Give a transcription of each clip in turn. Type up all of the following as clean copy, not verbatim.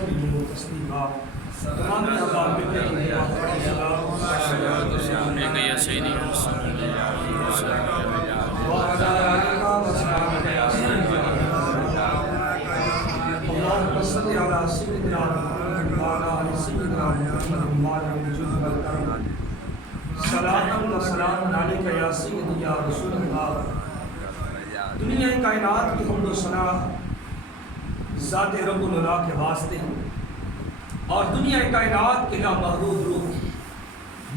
وسلموا تسلیما تمام احباب کے یا سیدی رسول اللهم صل على سيدنا محمد وعلى ال سيدنا محمد وعلى الجود والكرم صلاة و سلام علیک یا سیدی یا رسول اللہ۔ دنیا کائنات کی حمد و ثنا ذات رب العلا کے واسطے اور دنیا کائنات کے لامحدود روح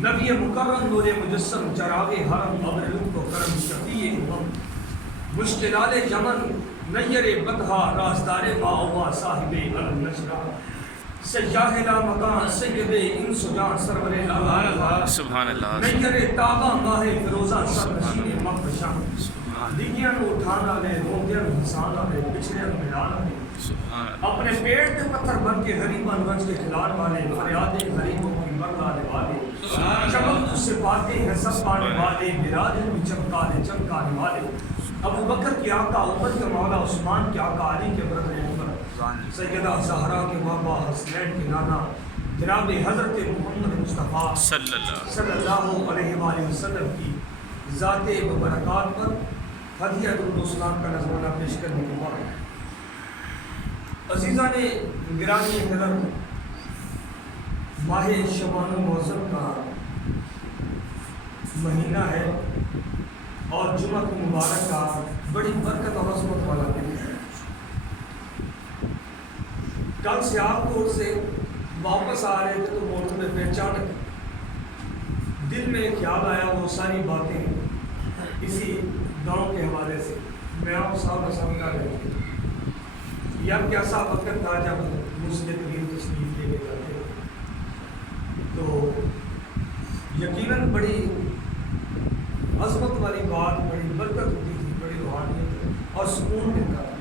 نبی مکرم نور مجسم چراغ حرم ابر لطف و کرم شفیع امم مشکلات یمن نیر بطحا رازدار ماؤما صاحب علم نشرہ سیاہ لا مکان سید انس و جان سرور اعلیٰ سبحان اللہ نیر تابہ ماہ فروزہ سر نشین مفرشاں دیگیاں کو اٹھانا لے روندیاں حسانا لے بچھڑیاں ملانا لے اپنے پیٹ کے پتھر بن کے غریبان رنج کے کھلان والے فریاد غریبوں کی مرلانے والے چمک تو صفاتے ہیں سب پانے والے مراد بھی چمکانے والے ابو بکر کی آقا عمر کے مولا عثمان کے آقا علی کے برادر عمر سیدہ زہرا کے بابا حسنین کے نانا جناب حضرت محمد مصطفیٰ صلی اللہ علیہ وآلہ وسلم کی ذات مبارکات پر ہدیہ السلام کا نذرانہ پیش کرنے کے بعد عزیزان گرامی محترم، ماہ شعبان المعظم کا مہینہ ہے اور جمعہ کو مبارک کا بڑی برکت اور عظمت والا دن ہے۔ کل سیالکوٹ سے واپس آ رہے تھے تو موٹر میں اچانک دل میں خیال آیا، وہ ساری باتیں اسی گاؤں کے حوالے سے میں آپ صاحب سمجھا رہے تھے۔ یا کیسا وقت تھا جب مسجد کریم تشریف لے کے جاتے تو یقیناً بڑی عظمت والی بات، بڑی برکت ہوتی تھی، بڑی روحانیت اور سکون ملتا تھا۔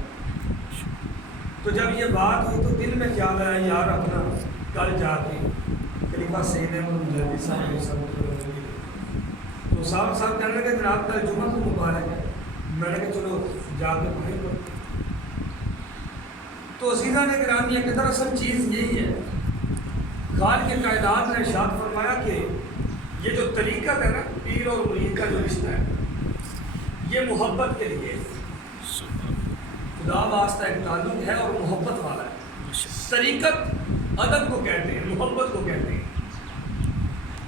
تو جب یہ بات ہوئی تو دل میں خیال آیا یار اپنا کل جا کے خلیفہ سید احمد مجدد صاحب تو صاحب کہنے لگے جناب کل جمعہ تو مبارک ہے۔ میں نے کہا چلو جا کے پڑھیں گے۔ تو عزیزان گرامی کہ دراصل چیز یہی ہے، خالق کے کائنات نے ارشاد فرمایا کہ یہ جو طریقت ہے نا پیر اور مرید کا جو رشتہ ہے یہ محبت کے لیے خدا واسطہ ایک تعلق ہے اور محبت والا ہے۔ طریقت ادب کو کہتے ہیں، محبت کو کہتے ہیں۔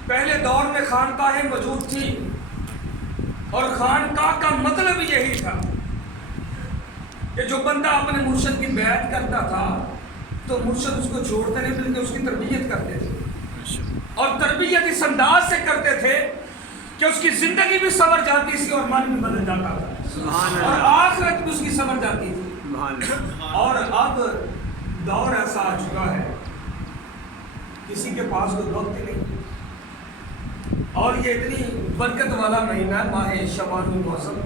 پہلے دور میں خانقاہیں موجود تھی اور خانقاہ کا مطلب یہی تھا کہ جو بندہ اپنے مرشد کی بیعت کرتا تھا تو مرشد اس کو چھوڑتے نہیں بلکہ اس کی تربیت کرتے تھے، اور تربیت اس انداز سے کرتے تھے کہ اس کی زندگی بھی سنور جاتی تھی اور من بھی بدل جاتا تھا اور آخرت بھی اس کی سنور جاتی تھی۔ اور اب دور ایسا آ چکا ہے کسی کے پاس کوئی وقت نہیں، اور یہ اتنی برکت والا مہینہ ہے ماہ شعبان المعظم،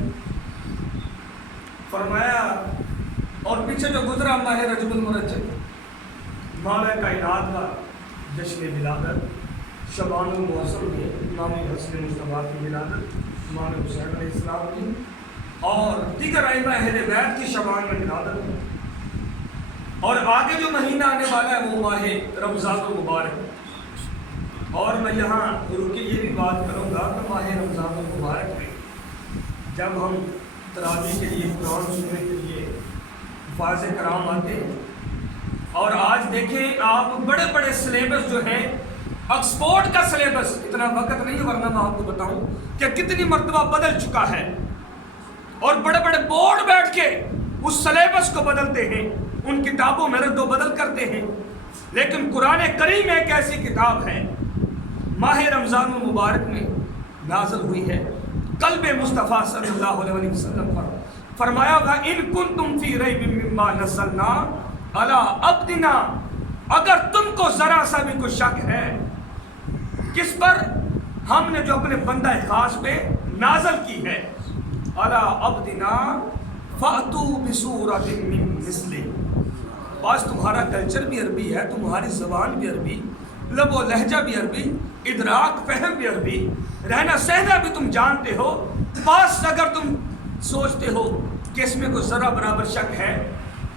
فرمایا اور پیچھے جو گزرا ماہ رجب المرجب مولا کائنات کا جشن ولادت، شعبان المعظم میں امام حسن مصطفیٰ کی ولادت، امام حسین علیہ السلام کی اور دیگر ائمہ اہل بیت کی شعبان میں ولادت، اور آگے جو مہینہ آنے والا ہے وہ ماہ رمضان المبارک۔ اور میں یہاں رک کے یہ بھی بات کروں گا کہ ماہ رمضان المبارک میں جب ہم تراویح کے لیے قرآن سننے کے لیے حفاظ کرام آتے ہیں، اور آج دیکھیں آپ بڑے بڑے سلیبس جو ہیں، آکسفورڈ کا سلیبس، اتنا وقت نہیں ورنہ میں آپ کو بتاؤں کہ کتنی مرتبہ بدل چکا ہے، اور بڑے بڑے بورڈ بیٹھ کے اس سلیبس کو بدلتے ہیں، ان کتابوں میں رد و بدل کرتے ہیں۔ لیکن قرآن کریم ایک ایسی کتاب ہے ماہ رمضان المبارک میں نازل ہوئی ہے، قلب مصطفیٰ صلی اللہ علیہ وسلم پر فرمایا ہوگا ان کنتم فی ریب مما نزلنا علی عبدنا، اگر تم کو ذرا سا بھی کوئی شک ہے کس پر ہم نے جو اپنے بندہ خاص پہ نازل کی ہے، علی عبدنا فأتوا بسورۃ من مثلہ، بعض تمہارا کلچر بھی عربی ہے، تمہاری زبان بھی عربی، لب و لہجہ بھی عربی، ادراک فہم بھی عربی، رہنا سہنا بھی تم جانتے ہو، بس اگر تم سوچتے ہو کہ اس میں کوئی ذرا برابر شک ہے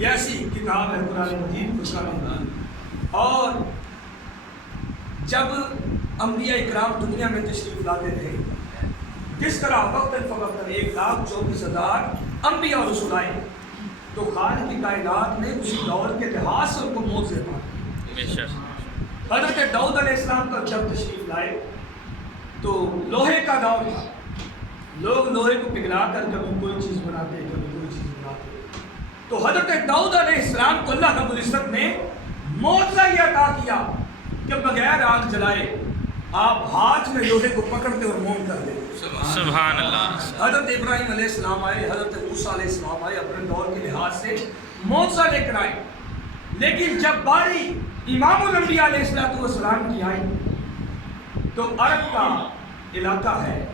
یہ ایسی کتاب ہے قرآن مجید فرقان، اور جب انبیاء اکرام دنیا میں تشریف لاتے تھے، جس طرح وقتاً فوقتاً 1,24,000 انبیاء اور رسول آئے، تو خالق کی کائنات نے اسی دور کے لحاظ سے ان کو معجزے مارے۔ حضرت داؤد علیہ السلام کا جب تشریف لائے تو لوہے کا دور تھا، لوگ لوہے کو پگھلا کر کبھی کوئی چیز بناتے، کبھی کوئی چیز بناتے، تو حضرت داؤد علیہ السلام کو اللہ رب العزت نے معجزہ یہ عطا کیا کہ بغیر آگ جلائے آپ ہاتھ میں لوہے کو پکڑتے اور موم کر دیتے۔ سبحان اللہ۔ حضرت ابراہیم علیہ السلام آئے، حضرت موسیٰ علیہ السلام آئے، اپنے دور کے لحاظ سے معجزہ لے کر آئے، لیکن جب باری امام الانبیاء علیہ السلام کی آئی تو عرب کا علاقہ ہے،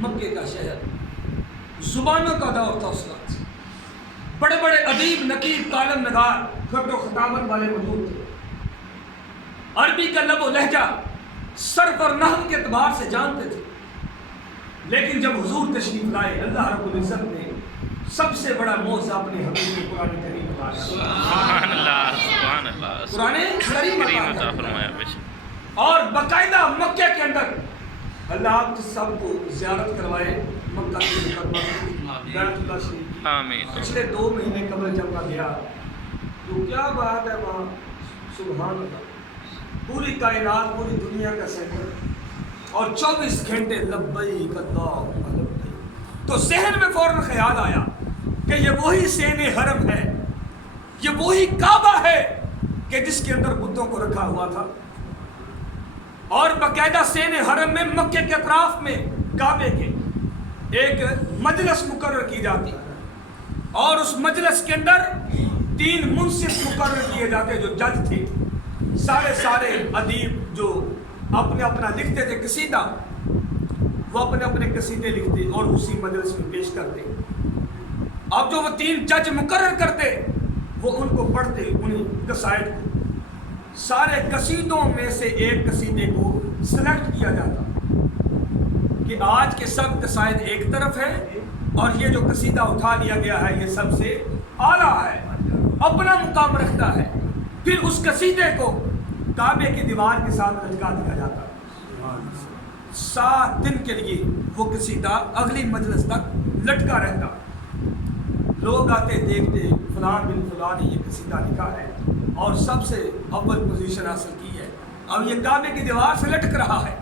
مکے کا شہر، زبانوں کا دور تھا اس وقت، بڑے بڑے ادیب، نقیب، کالم نگار، خط و خطابت والے موجود تھے، عربی کا لب و لہجہ صرف اور نحو کے اعتبار سے جانتے تھے، لیکن جب حضور تشریف لائے اللہ رب العزت نے سب سے بڑا معجزہ اپنے حبیب قرآن کریم سبحان اللہ، سبحان اللہ، قرآن کریم عطا فرمایا بے شک۔ اور باقاعدہ مکہ کے اندر اللہ آپ سب کو زیارت کروائے، مکہ کی مکرمہ بیت اللہ شریف کی۔ آمین۔ پچھلے 2 مہینے قبل جب میں گیا تو کیا بات ہے وہاں، سبحان اللہ، پوری کائنات، پوری دنیا کا سینٹر، اور 24 گھنٹے لبیک اللہم لبیک۔ تو ذہن میں فوراً خیال آیا کہ یہ وہی سین حرم ہے، یہ وہی کعبہ ہے کہ جس کے اندر بتوں کو رکھا ہوا تھا، اور باقاعدہ سین حرم میں مکے کے اطراف میں کعبے کے ایک مجلس مقرر کی جاتی، اور اس مجلس کے اندر 3 منصف مقرر کیے جاتے جو جج تھے، سارے ادیب جو اپنے اپنا لکھتے تھے قصیدہ، وہ اپنے اپنے قصیدے لکھتے اور اسی مجلس میں پیش کرتے۔ اب جو وہ 3 جج مقرر کرتے وہ ان کو پڑھتے، انہیں قصائد کو، سارے قصیدوں میں سے ایک قصیدے کو سلیکٹ کیا جاتا کہ آج کے سب قصائد ایک طرف ہے اور یہ جو قصیدہ اٹھا لیا گیا ہے یہ سب سے اعلیٰ ہے، اپنا مقام رکھتا ہے۔ پھر اس قصیدے کو کعبے کی دیوار کے ساتھ لٹکا دیا جاتا، 7 دن کے لیے وہ قصیدہ اگلی مجلس تک لٹکا رہتا۔ لوگ آتے دیکھتے، فلان بن فلان نے یہ قصیدہ لکھا ہے اور سب سے اول پوزیشن حاصل کی ہے، اب یہ کعبے کی دیوار سے لٹک رہا ہے۔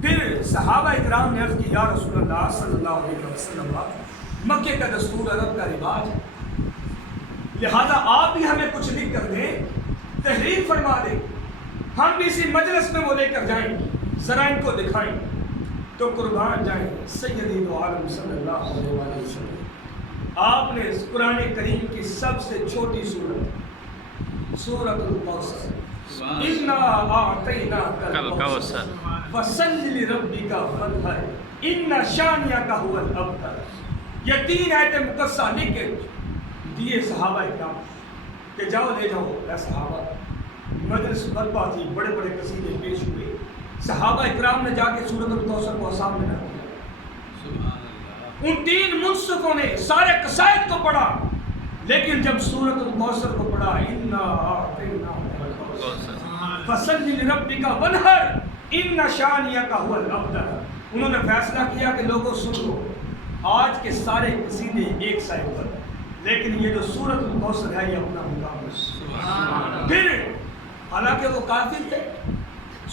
پھر صحابہ اکرام نے عرض کی، یا رسول اللہ صلی اللہ علیہ وسلم، مکے کا دستور، عرب کا رواج ہے، لہذا آپ بھی ہمیں کچھ لکھ کر دیں، تحریر فرما دیں، ہم بھی اسی مجلس میں وہ لے کر جائیں، ذرا ان کو دکھائیں۔ تو قربان جائیں سیدی دو عالم صلی اللہ علیہ وسلم، آپ نے قرآن کریم کی سب سے چھوٹی سورت، سورۃ الکوثر، انا اعطیناک الکوثر فصلی لربک وانحر ان شانئک هو الابتر، یہ 3 آیتیں مقدسہ لکھ کے دیے صحابہ اکرام کہ جاؤ لے جاؤ اے صحابہ۔ مجلس برپا تھی، بڑے بڑے قصیدے پیش ہوئے، صحابہ اکرام نے جا کے سورۃ الکوثر کو سامنے رکھ دیا۔ ان 3 منصفوں نے سارے قصائد کو پڑھا، لیکن جب سورۃ الکوثر کو پڑھا، انا اعطیناک الکوثر فصلی لربک وانحر ان شانئک هو الابتر، انہوں نے فیصلہ کیا کہ لوگوں سن لو، آج کے سارے قصیدے ایک سائڈ پر، لیکن یہ جو سورۃ الکوثر ہے یہ اپنا مقام ہے۔ پھر حالانکہ وہ کافر تھے،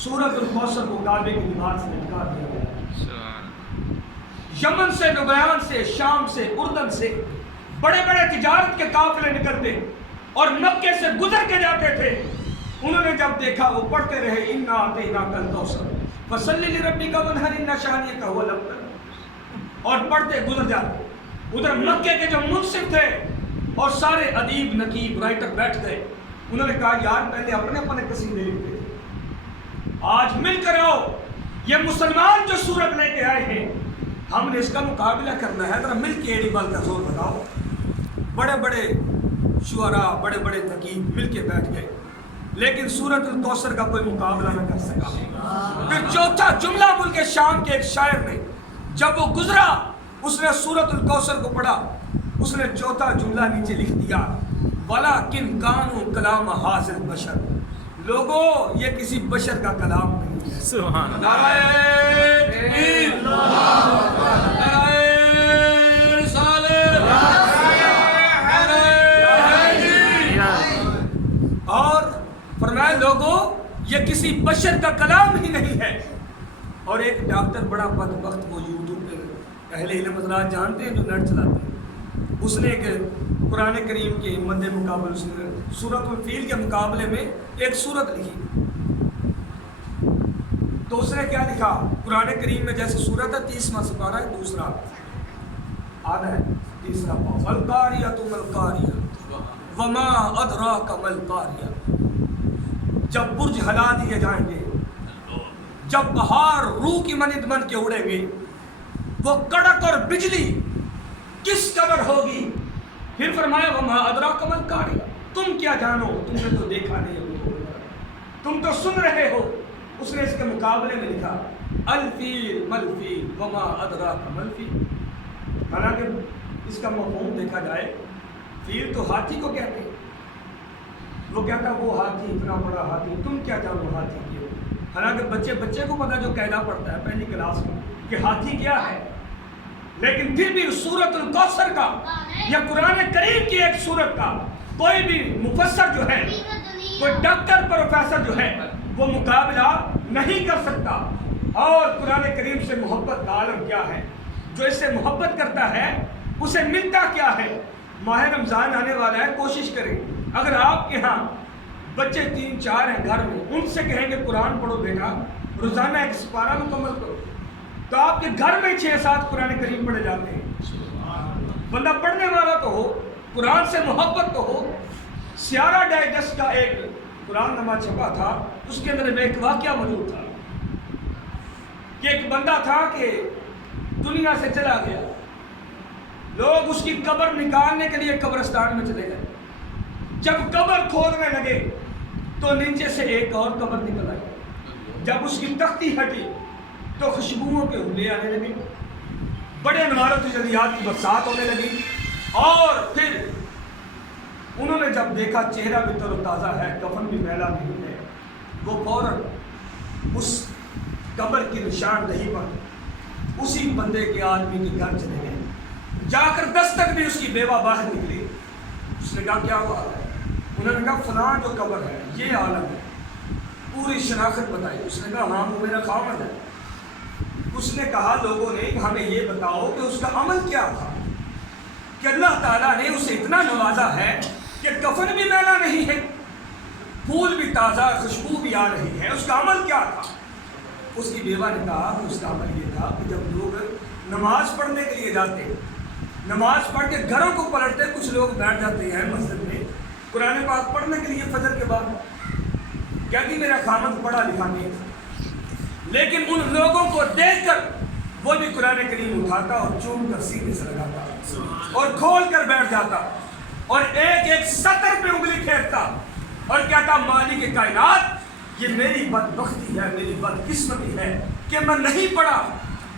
سورۃ الکوثر کو کعبے کی دیوار سے لٹکا دیا گیا۔ یمن سے، لبنان سے، شام سے، اردن سے بڑے بڑے تجارت کے قافلے نکلتے اور مکے سے گزر کے جاتے تھے، انہوں نے جب دیکھا وہ پڑھتے رہے، انا اعطیناک الکوثر فصلی لربک وانحر ان شانئک هو الابتر، اور پڑھتے گزر جاتے۔ ادھر مکے کے جو منصف تھے اور سارے ادیب، نقیب، رائٹر بیٹھ گئے، انہوں نے کہا یار پہلے اپنے اپنے قصیدے لکھتے تھے، آج مل کر آؤ، یہ مسلمان جو سورت لے کے آئے ہیں ہم نے اس کا مقابلہ کرنا ہے، ذرا مل کے ایڑی بال کا زور بتاؤ۔ بڑے بڑے شعراء، بڑے بڑے نقیب مل کے بیٹھ گئے، لیکن سورۃ الکوثر کا کوئی مقابلہ نہ کر سکا۔ پھر چوتھا جملہ ملک شام کے ایک شاعر نے جب وہ گزرا، اس نے سورۃ الکوثر کو پڑھا، اس نے چوتھا جملہ نیچے لکھ دیا وَلَٰكِنْ كَانُوا كَلَامَ هَٰذَا الْبَشَرِ لوگوں یہ کسی بشر کا کلام نہیں ہے. سبحان اللہ. نعرہ تکبیر، نعرہ رسالت، نعرہ حیدری. اور فرمایا لوگوں یہ کسی بشر کا کلام ہی نہیں ہے. اور ایک ڈاکٹر بڑا بدبخت وہ یوٹیوب پہ اہل علم حضرات جانتے ہیں جو نیٹ چلاتے ہیں، اس نے ایک قرآن کریم کے مد مقابل اس نے سورۃ الفیل کے مقابلے میں ایک سورت لکھی. تو اس نے کیا لکھا قرآن کریم میں جیسے سورت ہے 30واں سپارہ ہے دوسرا آدھا ہے تیسرا پاؤ القاریۃ ملقاریہ وما ادراک ملقاریہ. جب برج ہلا دیے جائیں گے، جب پہاڑ روح کی مانند بن کے اڑیں گے، وہ کڑک اور بجلی کس قدر ہوگی. پھر فرمایا وما ادراک ملقاریہ تم کیا جانو، تم نے تو دیکھا نہیں ہے، تم تو سن رہے ہو. اس نے اس کے مقابلے میں لکھا الفیل ملفیل وما ادراک ملفیل. حالانکہ اس کا مفہوم دیکھا جائے فیل تو ہاتھی کو کہتے ہیں، وہ کہتا وہ ہاتھی اتنا بڑا ہاتھی، تم کیا جانو ہاتھی کی. حالانکہ بچے کو پتا جو قاعدہ پڑھتا ہے پہلی کلاس میں کہ ہاتھی کیا ہے. لیکن پھر بھی سورۃ الکوثر کا یا قرآن کریم کی ایک سورت کا کوئی بھی مفسر جو ہے، کوئی ڈاکٹر پروفیسر جو ہے، وہ مقابلہ نہیں کر سکتا. اور قرآن کریم سے محبت کا عالم کیا ہے، جو اس سے محبت کرتا ہے اسے ملتا کیا ہے. ماہ رمضان آنے والا ہے، کوشش کریں اگر آپ کے ہاں بچے 3-4 ہیں گھر میں، ان سے کہیں گے قرآن پڑھو بیٹا، روزانہ ایک سپارہ مکمل کرو، تو آپ کے گھر میں 6-7 قرآن کریم پڑھے جاتے ہیں. بندہ پڑھنے والا تو ہو، قرآن سے محبت تو ہو. سیارہ ڈائجسٹ کا ایک قرآن نامہ چھپا تھا، اس کے اندر ایک واقعہ موجود تھا کہ ایک بندہ تھا کہ دنیا سے چلا گیا، لوگ اس کی قبر نکالنے کے لیے قبرستان میں چلے گئے. جب قبر کھودنے لگے تو نیچے سے ایک اور قبر نکل آئی. جب اس کی تختی ہٹی تو خوشبوؤں کے حلے آنے لگے، بڑے انوار و تجلیات کی برسات ہونے لگی. اور پھر انہوں نے جب دیکھا چہرہ بھی تر و تازہ ہے، کفن بھی میلا نہیں ہے، وہ فوراً اس قبر کی نشاندہی پر اسی بندے کے آدمی کے گھر چلے گئے. جا کر دستک بھی اس کی بیوہ باہر نکلی. اس نے کہا کیا ہوا ہے؟ انہوں نے کہا فلاں جو قبر ہے یہ عالم ہے. پوری شناخت بتائی. اس نے کہا ہاں وہ میرا خاوند ہے. اس نے کہا لوگوں نے ہمیں یہ بتاؤ کہ اس کا عمل کیا تھا کہ اللہ تعالیٰ نے اسے اتنا نوازا ہے کہ کفن بھی میلا نہیں ہے، پھول بھی تازہ، خوشبو بھی آ رہی ہے. اس کا عمل کیا تھا؟ اس کی بیوہ نے کہا کہ اس کا عمل یہ تھا کہ جب لوگ نماز پڑھنے کے لیے جاتے، نماز پڑھ کے گھروں کو پلٹتے، کچھ لوگ بیٹھ جاتے ہیں مسجد میں قرآن پاک پڑھنے کے لیے فجر کے بعد. کہتی میرا خامد پڑھا لکھا نہیں تھا، لیکن ان لوگوں کو دیکھ کر وہ بھی قرآن کریم اٹھاتا اور چوم کر سینے سے لگاتا اور کھول کر بیٹھ جاتا اور ایک ایک سطر پہ انگلی پھیرتا اور کہتا مالک کائنات یہ میری بدبختی ہے، میری بدقسمتی ہے کہ میں نہیں پڑھا،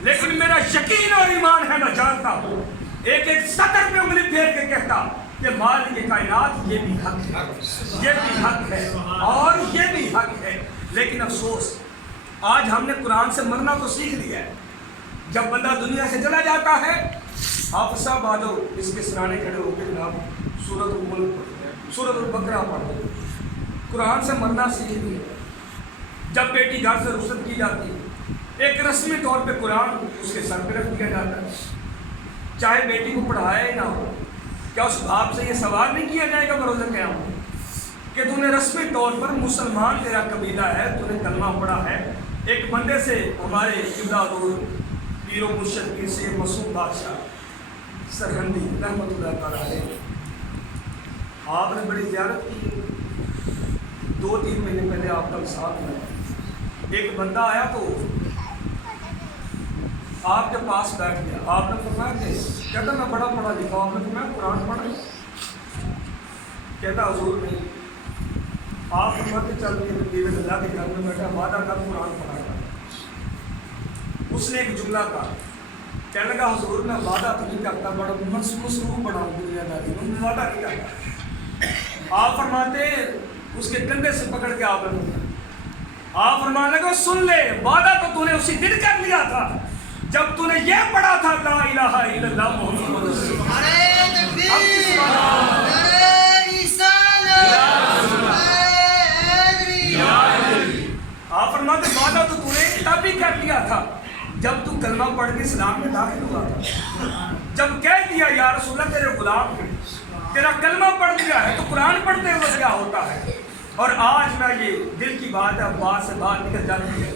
لیکن میرا یقین اور ایمان ہے میں جانتا ہوں. ایک ایک سطر پہ انگلی پھیر کے کہتا کہ مالک کائنات یہ بھی حق ہے، یہ بھی حق ہے اور یہ بھی حق ہے. لیکن افسوس آج ہم نے قرآن سے مرنا تو سیکھ لیا ہے. جب بندہ دنیا سے چلا جاتا ہے، آپ صاحب آ جاؤ اس کے سرانے کھڑے ہو کے جناب سورۃ الملک سورۃ البقرہ پڑھ دو. قرآن سے مرنا سیکھ لیا. جب بیٹی گھر سے رخصت کی جاتی ہے، ایک رسمی طور پہ قرآن اس کے سر پہ رکھ دیا جاتا ہے، چاہے بیٹی کو پڑھایا ہی نہ ہو. کیا اس باپ سے یہ سوال نہیں کیا جائے گا بروز قیامت کہ تو نے رسمی طور پر مسلمان تیرا قبیلہ ہے، تو نے کلمہ پڑھا ہے؟ ایک بندے سے ہمارے قبلہ دور پیر و مرشد پیر سے معصوم بادشاہ سرہندی رحمۃ اللہ تعالیٰ علیہ، آپ نے بڑی زیارت کی. 2-3 مہینے پہلے آپ کا ساتھ میں ایک بندہ آیا تو آپ کے پاس بیٹھ گیا. آپ نے فرمایا کہ کہتا میں بڑا پڑھا لکھا. آپ نے فرمایا قرآن پڑھا؟ کہتا حضور نہیں. آپ فرماتے چل کے اللہ کے گھر میں بیٹھا، وعدہ کر قرآن پڑھا گا. اس نے ایک جملہ کہا کہنے لگا حضور میں وعدہ تو نہیں کرتا، بڑا مصروف بڑا ہوں دنیا داری میں، وعدہ نہیں کرتا۔ آپ فرماتے اس کے کندھے سے پکڑ کے آپ فرمانے لگا سن لے، وعدہ تو تو نے اسی دن کر لیا تھا جب تو نے یہ پڑھا تھا لا الہ الا اللہ محمد رسول اللہ۔ نعرہ تکبیر، نعرہ رسالت، نعرہ حیدری۔ آپ فرماتے وعدہ تو نے تب ہی کر لیا تھا جب تو کلمہ پڑھ کے اسلام میں داخل ہوا تھا، جب کہہ دیا یا رسول اللہ تیرے غلام ہیں، تیرا کلمہ پڑھ دیا ہے تو قرآن پڑھتے ہوئے کیا ہوتا ہے؟ اور آج میں یہ دل کی بات ہے، بات سے بات نکل جاتی ہے،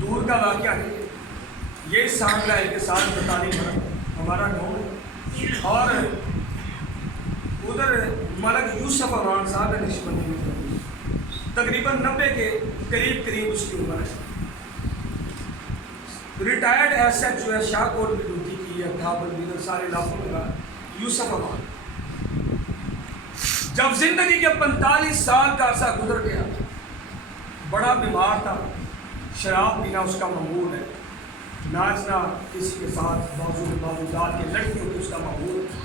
دور کا واقعہ نہیں ہے، یہ سامنے ہے کہ ساتھ بتالی ہمارا گاؤں ہے، اور ادھر ملک یوسف امان صاحب ہے نشمنی میں، تقریباً 90 کے قریب اس کی عمر ہے، ریٹائرڈ ایس ایچ جو ہے شاہ کوٹ میں ڈیوٹی کی ہے، تھابل بیدر سارے علاقوں میں رہا یوسف امان۔ جب زندگی کے 45 سال کا عرصہ گزر گیا، بڑا بیمار تھا، شراب پینا اس کا معمول ہے، ناچنا کسی کے ساتھ بازو ڈال کے لڑکی ہوتی اس کا معمول ہے،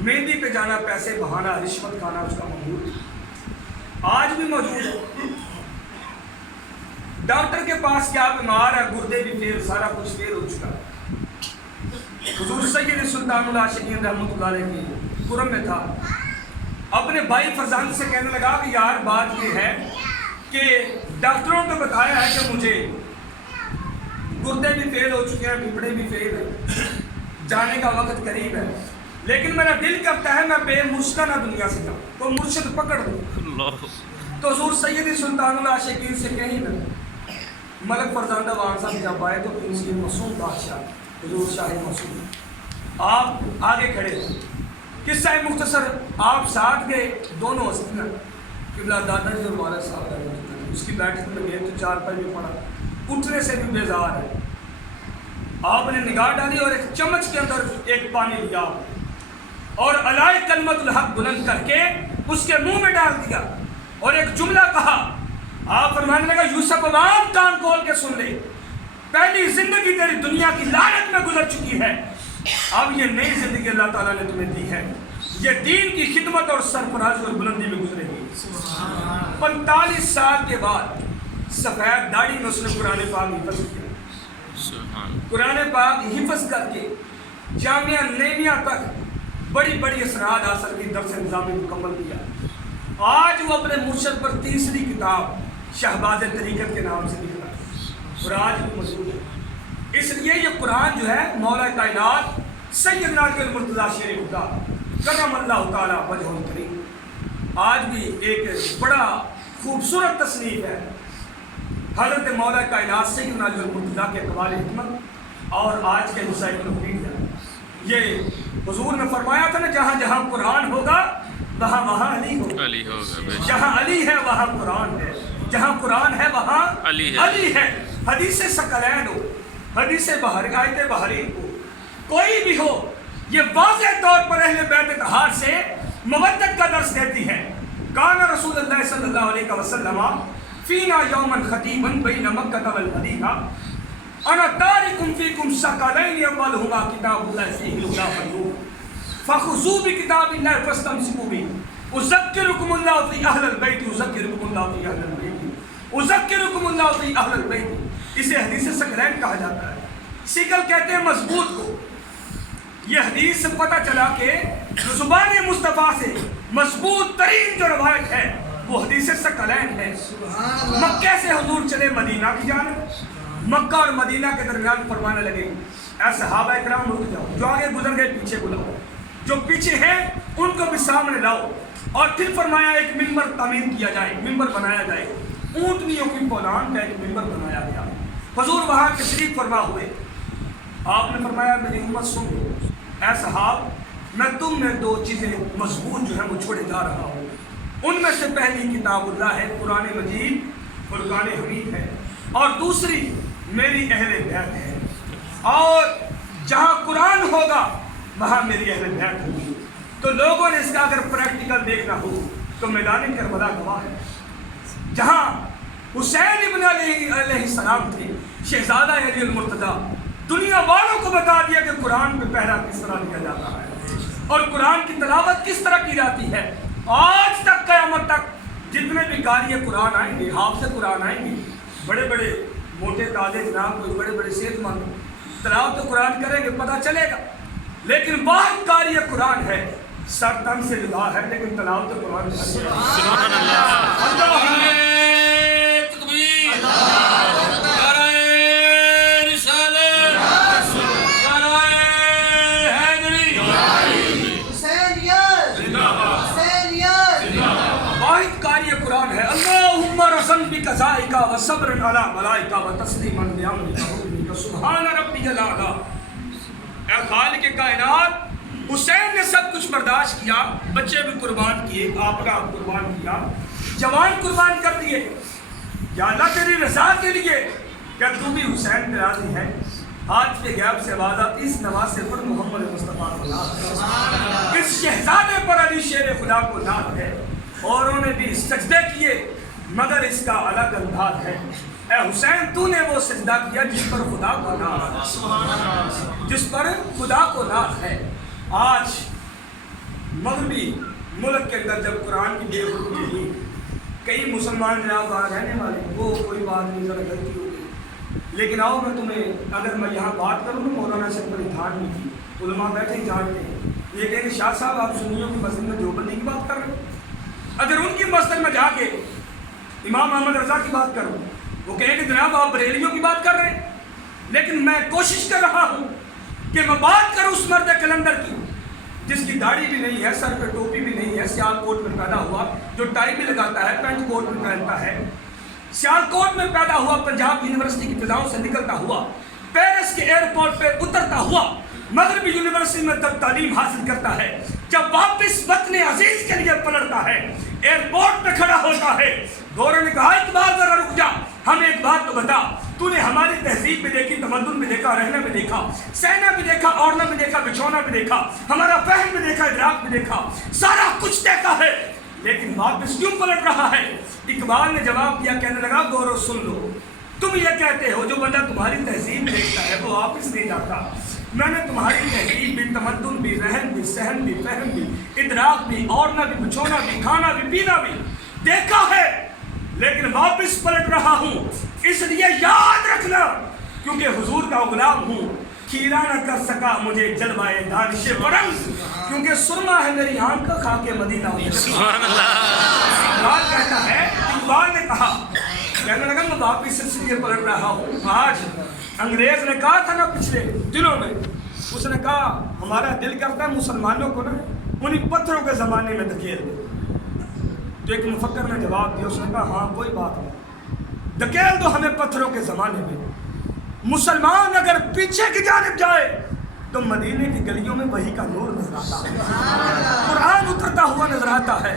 مہندی پہ جانا، پیسے بہانا، رشوت کھانا اس کا معمول ہے، آج بھی موجود ہے۔ ڈاکٹر کے پاس کیا بیمار ہے، گردے بھی فیل، سارا کچھ فیل ہو چکا ہے۔ حضور سید سلطان العاشقین رحمۃ اللہ علیہ کی قرم میں تھا، اپنے بھائی فرزند سے کہنے لگا کہ یار بات یہ ہے کہ ڈاکٹروں نے بتایا ہے کہ مجھے گردے بھی فیل ہو چکے ہیں، پھپھڑے بھی فیل ہیں، جانے کا وقت قریب ہے، لیکن میرا دل کرتا ہے میں بے مرشدانہ دنیا سے جاؤں، تو مرشد پکڑ دوں۔ تو حضور سید سلطان العاشقین سے کہیں نا، ملک فرزندہ وان صاحب جب آئے تو ان سے معصوم بادشاہ حضور شاہ معصوم آپ آگے کھڑے ہیں، قصہ مختصر آپ ساتھ گئے، دونوں ہستیاں قبلہ دادا جی اور والد صاحب ہیں، اس کی بیٹھک میں گئے تو 4 پائی میں پڑا، اٹھنے سے بھی بیزار ہے، آپ نے نگاہ ڈالی اور ایک چمچ کے اندر ایک پانی لیا اور علائے کلمت الحق بلند کر کے اس کے منہ میں ڈال دیا اور ایک جملہ کہا۔ آپ فرمانے لگا یوسف عوام کان کھول کے سن لے، پہلی زندگی تیری دنیا کی لعنت میں گزر چکی ہے، اب یہ نئی زندگی اللہ تعالیٰ نے تمہیں دی ہے، یہ دین کی خدمت اور سرفرازی اور بلندی میں گزرے گی۔ 45 سال کے بعد سفید داڑھی میں اس نے قرآن پاک حفظ کیا، قرآن پاک حفظ کر کے جامعہ نعمیہ تک بڑی بڑی اسرار حاصل کی، درس نظامی مکمل کیا۔ آج وہ اپنے مرشد پر تیسری کتاب شہباز طریقت کے نام سے لکھ رہا ہے اور آج بھی موجود ہے۔ اس لیے یہ قرآن جو ہے مولا کائنات سیدنا المرتضیٰ شیر خدا کرم اللہ تعالیٰ وجہ الکریم آج بھی ایک بڑا خوبصورت تصنیف ہے، حضرت مولا کائنات سیدنا المرتضیٰ کے اقوال حکمت اور آج کے مسائل الحدیث ہے۔ یہ حضور نے فرمایا تھا نا، جہاں جہاں قرآن ہوگا وہاں وہاں علی ہوگا، جہاں علی ہے وہاں قرآن ہے، جہاں قرآن ہے وہاں علی ہے۔ حدیث ثقلین ہو، حدیث بہاری، آیت بہاری ہو، کوئی بھی ہو، یہ واضح طور پر اہل بیت اطہار سے مودت کا درس دیتی ہے۔ کان رسول اللہ صلی اللہ علیہ وسلم فینا یوما خطیبا بین مکہ والمدینہ انا تارکم فیکم ثقلین اولہما کتاب اللہ فیہ الہدی والنور فخذوا بکتاب اللہ فاستمسکوا بہ اذکرکم اللہ فی اہل البیت اذکرکم اللہ فی اہل البیت اذکرکم اللہ فی اہل البیت۔ اسے حدیث ثقلین کہا جاتا ہے۔ ثقل کہتے ہیں مضبوط کو۔ یہ حدیث سے پتہ چلا کہ زبان مصطفیٰ سے مضبوط ترین جو روایت ہے وہ حدیث ثقلین ہے۔ مکہ سے حضور چلے مدینہ کی جانب، مکہ اور مدینہ کے درمیان فرمانے لگے اے صحابہ اکرام رک جاؤ، جو آگے گزر گئے پیچھے بلاؤ، جو پیچھے ہیں ان کو بھی سامنے لاؤ، اور پھر فرمایا ایک ممبر تعمیر کیا جائے، ممبر بنایا جائے، اونٹنیوں کی پولان کا ایک ممبر بنایا گیا۔ حضور وہاں تشریف فرما ہوئے، آپ نے فرمایا میری امت سن لو، اے صحاب میں تم میں 2 چیزیں مضبوط جو ہیں وہ چھوڑے جا رہا ہوں، ان میں سے پہلی کتاب اللہ ہے، قرآن مجید فرقان حمید ہے، اور دوسری میری اہل بیت ہے، اور جہاں قرآن ہوگا وہاں میری اہل بیت ہوگی۔ تو لوگوں نے اس کا اگر پریکٹیکل دیکھنا ہو تو میدان کربلا گواہ ہے، جہاں حسین ابن علیہ السلام تھے، شہزادہ علی المرتضیٰ، دنیا والوں کو بتا دیا کہ قرآن پہ پہرا کس طرح دیا جاتا ہے اور قرآن کی تلاوت کس طرح کی جاتی ہے. آج تک قیامت تک جتنے بھی قاری قرآن آئیں گے، حافظ قرآن آئیں گے، بڑے بڑے موٹے تازے جناب، کوئی بڑے بڑے صحت مند تلاوت قرآن کریں گے، پتہ چلے گا. لیکن واحد قاری قرآن ہے، سر تن سے جدا ہے، لیکن تلاوت قرآن سبحان اللہ. تکبیر، نعرہ رسالت، نعرہ حیدری، حسینیت حسینیت واحد قاری قرآن ہے. اللہم رسم بقضائک و صبر علی بلائک و تسلیما لامرک سبحان ربی الاعلی. اے خالق کائنات، حسین نے سب کچھ برداشت کیا، بچے بھی قربان کیے، آپ کا قربان کیا، جوان قربان کر دیے. یا اللہ تیری رضا کے لیے کیا تو بھی حسین پہ راضی ہے؟ آج کے غیب سے آواز آتی، اس نواسے پر محمد مصطفیٰ کو ناز ہے، اس شہزادے پر علی شیر خدا کو ناز ہے. اوروں نے بھی سجدے کیے مگر اس کا الگ انداز ہے. اے حسین تو نے وہ سجدہ کیا جس پر خدا کو ناز ہے، جس پر خدا کو ناز ہے. آج مغربی ملک کے اندر جب قرآن کی بے حرمتی ہوئی، کئی مسلمان جناب وہاں رہنے والے، وہ کوئی بات نہیں، ذرا غلطی ہو گئی. لیکن آؤ میں تمہیں، اگر میں یہاں بات کروں تو مولانا سے بڑی دھان نہیں کی، علماء بیٹھے ہی جانتے ہیں. یہ کہیں کہ شاہ صاحب آپ سنیوں کی مسجد میں دیوبندی کی بات کر رہے ہیں. اگر ان کی مسجد میں جا کے امام محمد رضا کی بات کروں، وہ کہیں کہ جناب آپ بریلیوں کی بات کر رہے ہیں. لیکن میں کوشش کر رہا ہوں کہ میں بات کروں اس مرد کلندر کی جس کی داڑھی بھی نہیں ہے، سر پہ ٹوپی بھی نہیں ہے، سیال کوٹ میں پیدا ہوا، جو ٹائی بھی لگاتا ہے، پینٹ کوٹ میں پہنتا ہے، سیال کوٹ میں پیدا ہوا، پنجاب یونیورسٹی کی فضاؤں سے نکلتا ہوا، پیرس کے ایئرپورٹ پہ اترتا ہوا، مغربی یونیورسٹی میں تب تعلیم حاصل کرتا ہے، جب واپس وطن عزیز کے لیے پلٹتا ہے، ایئرپورٹ پہ کھڑا ہوتا ہے. گورو نے کہا اقبال ذرا رک جا، ہمیں ایک بات تو بتا، تو نے ہماری تہذیب بھی دیکھی، تمدن بھی دیکھا، رہنا بھی دیکھا، سہنا بھی دیکھا، اوڑھنا بھی دیکھا، بچھونا بھی دیکھا، ہمارا فہم بھی دیکھا، ادراک بھی دیکھا، سارا کچھ دیکھا ہے، لیکن واپس کیوں پلٹ رہا ہے؟ اقبال نے جواب دیا، کہنے لگا گورو سن لو، تم یہ کہتے ہو جو بندہ تمہاری تہذیب دیکھتا ہے وہ واپس نہیں جاتا. میں نے تمہاری تہذیب بھی، تمدن بھی، رہن بھی، سہن بھی، فہم بھی، ادراک بھی، اوڑھنا بھی، بچھونا بھی، کھانا بھی، پینا بھی دیکھا ہے، لیکن واپس پلٹ رہا ہوں. اس لیے یاد رکھنا، کیونکہ حضور کا غلام ہوں، کھیرا نہ کر سکا مجھے جلوائے دانش برنگ، کیونکہ سرما ہے میری آنکھ کا خاک مدینہ. سبحان اللہ. اقبال کہتا ہے، اقبال نے کہا، کہنے لگا میں واپس اس لیے پلٹ رہا ہوں. آج انگریز نے کہا تھا نا پچھلے دنوں میں، اس نے کہا ہمارا دل کرتا ہے مسلمانوں کو نا انہیں پتھروں کے زمانے میں دھکیل دے. تو ایک مفکر نے جواب دیا، اس نے کہا ہاں کوئی بات نہیں، دھکیل دو ہمیں پتھروں کے زمانے میں. مسلمان اگر پیچھے کی جانب جائے تو مدینے کی گلیوں میں وحی کا نور نظر آتا ہے، قرآن اترتا ہوا نظر آتا ہے.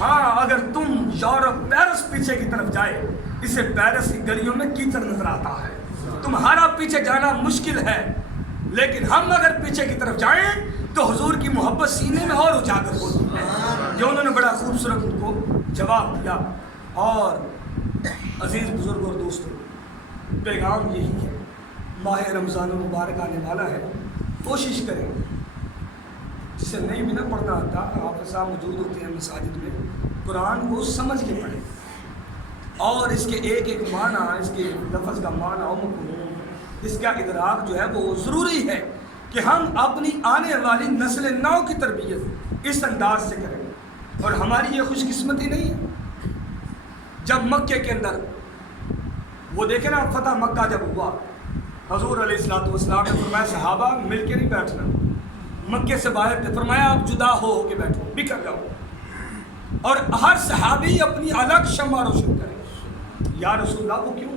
ہاں اگر تم یورپ پیرس پیچھے کی طرف جائے، اسے پیرس کی گلیوں میں کیچڑ نظر آتا ہے. تمہارا پیچھے جانا مشکل ہے، لیکن ہم اگر پیچھے کی طرف جائیں تو حضور کی محبت سینے میں اور اجاگر ہوتی ہے. یہ انہوں نے بڑا خوبصورت ان کو جواب دیا. اور عزیز بزرگ اور دوستوں، پیغام یہی ہے، ماہ رمضان المبارک آنے والا ہے، کوشش کریں، جسے نہیں بھی نہ پڑھنا آتا، آپ صاحب موجود ہوتے ہیں مساجد میں، قرآن کو سمجھ کے پڑھیں اور اس کے ایک ایک معنی، اس کے لفظ کا معنی اور مفہوم، اس کا ادراک جو ہے وہ ضروری ہے کہ ہم اپنی آنے والی نسل نو کی تربیت اس انداز سے کریں. اور ہماری یہ خوش قسمتی نہیں ہے. جب مکے کے اندر وہ دیکھیں نا فتح مکہ جب ہوا، حضور علیہ السلام نے فرمایا صحابہ مل کے نہیں بیٹھنا، مکے سے باہر تھے، فرمایا آپ جدا ہو کے بیٹھو، بکھر جاؤ، اور ہر صحابی اپنی الگ شمع روشن کرے. یا رسول اللہ وہ کیوں؟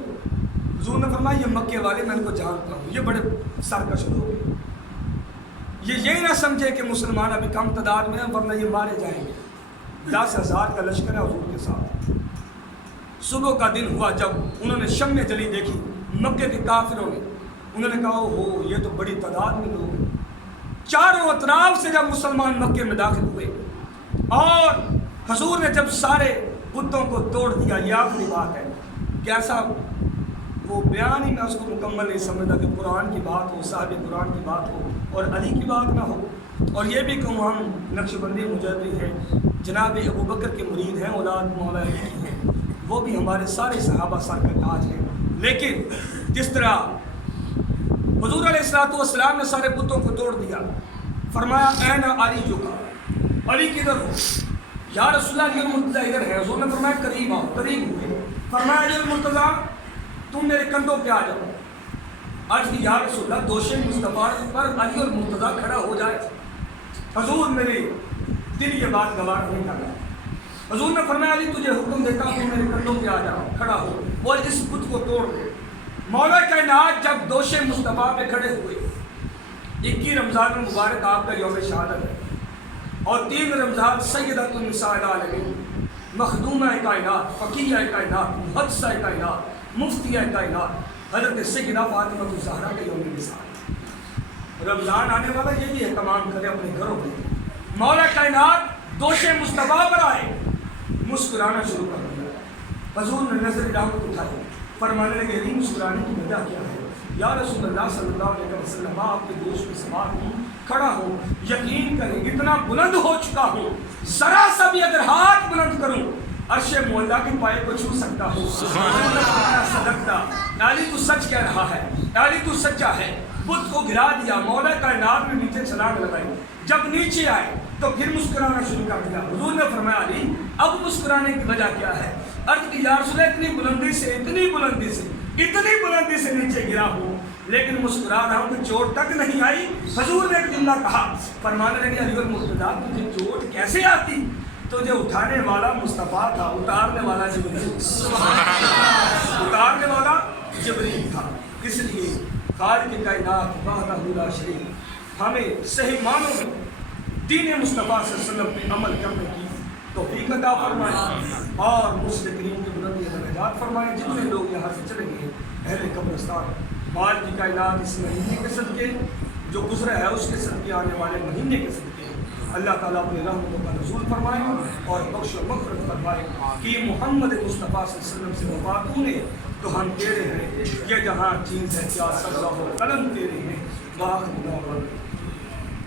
حضور نے فرمایا یہ مکے والے میں ان کو جانتا ہوں، یہ بڑے سرکش لوگ ہیں، یہ نہ سمجھے کہ مسلمان ابھی کم تعداد میں ہیں ورنہ یہ مارے جائیں گے. 10,000 کا لشکر ہے حضور کے ساتھ. صبح کا دن ہوا، جب انہوں نے شمع جلی دیکھی مکے کے کافروں نے، انہوں نے کہا ہو یہ تو بڑی تعداد میں لوگ ہیں. چاروں اطراف سے جب مسلمان مکے میں داخل ہوئے اور حضور نے جب سارے بتوں کو توڑ دیا، یہ آخری بات ہے، کیسا وہ بیان ہی میں اس کو مکمل نہیں سمجھتا کہ قرآن کی بات ہو، صاحب قرآن کی بات ہو اور علی کی بات نہ ہو۔ اور یہ بھی کہوں ہم نقش بندی مجدد ہیں، جناب ابو بکر کے مرید ہیں، اولاد مولا علی کی ہیں، وہ بھی ہمارے سارے صحابہ سر کا تاج ہیں۔ لیکن جس طرح حضور علیہ السلام نے سارے بتوں کو توڑ دیا، فرمایا این علی جو کا، علی کدھر ہو؟ یا رسول اللہ علی المرتضیٰ ادھر ہے۔ حضور نے فرمایا قریب آؤ، قریب ہوئے، فرمایا علی المرتضیٰ تم میرے کندھوں پہ آ جاؤ۔ آج کی یا رسول اللہ دوش مصطفیٰ پر علی اور مرتضیٰ کھڑا ہو جائے۔ حضور میرے دل یہ بات گوار نہیں کر رہا۔ حضور نے فرمایا علی تجھے حکم دیتا ہوں میرے کندھوں پہ آ جاؤ، کھڑا ہو اور اس بت کو توڑ دے۔ مولا کائنات جب دوش مصطفیٰ پہ کھڑے ہوئے، 21 رمضان المبارک آپ کا یوم شہادت ہے اور 3 رمضان سیدۃ النساء العالمین، مخدومہ کائنات، فقیہ کائنات، محدثہ کائنات، مفتیہ کائنات حضرت سیدہ فاطمہ الزہرا کے یوم وصال۔ رمضان آنے والا یہ بھی اہتمام کرے اپنے گھروں میں۔ مولا کائنات دوش مصطفیٰ پر آئے، مسکرانا شروع کر دیا۔ حضور نے نظر رحمت اٹھائی، فرمانے لگے علی مسکرانے کی وجہ کیا ہے؟ یا رسول اللہ صلی اللہ علیہ وسلم آپ کے دوست میں سوار ہوں، کھڑا ہوں، یقین کریں اتنا بلند ہو چکا ہوں، ذرا سا بھی اگر ہاتھ بلند کروں عرش مولا کے پائے کو چھو سکتا ہوں۔ صدقتا، علی تو سچ کہہ رہا ہے، علی تو سچا ہے۔ بت کو گرا دیا، مولا کائنات میں نیچے چھلانگ لگائی، جب نیچے آئے تو پھر مسکرانا شروع کر دیا۔ حضور نے فرمایا علی اب مسکرانے کی وجہ کیا ہے؟ عرض کی یا رسول اللہ اتنی بلندی سے نیچے گرا ہوں لیکن مسکرا رہا ہوں کہ چوٹ تک نہیں آئی۔ حضور نے ایک جملہ کہا، فرمانے لگے علی المرتضیٰ تجھے چوٹ کیسے آتی؟ تجھے اٹھانے والا مصطفیٰ تھا، اتارنے والا جبریل، اتارنے والا جبریل تھا۔ اس لیے خالق کائنات وحدہ لا شریک ہمیں صحیح معنوں میں دین مصطفیٰ صلی اللہ علیہ وسلم پہ عمل کرنے کی توفیق عطا فرمائے اور مسلم کریم کی بلندی درجات فرمائے۔ جتنے لوگ یہاں سے چلے گئے اہل قبرستان، مال کی کائنات اس مہینے کے صدقے جو گزرا ہے اس کے صدقے آنے والے مہینے کے صدقے اللہ تعالیٰ اپنے رحمتوں کا نزول فرمائے اور بخش و مغفرت فرمائے کہ محمد مصطفیٰ صلی اللہ علیہ وسلم سے وفاتوں نے تو ہم تیرے ہیں، یہ جہاں چیز ہے کیا سزا ہو قلم تیرے ہیں۔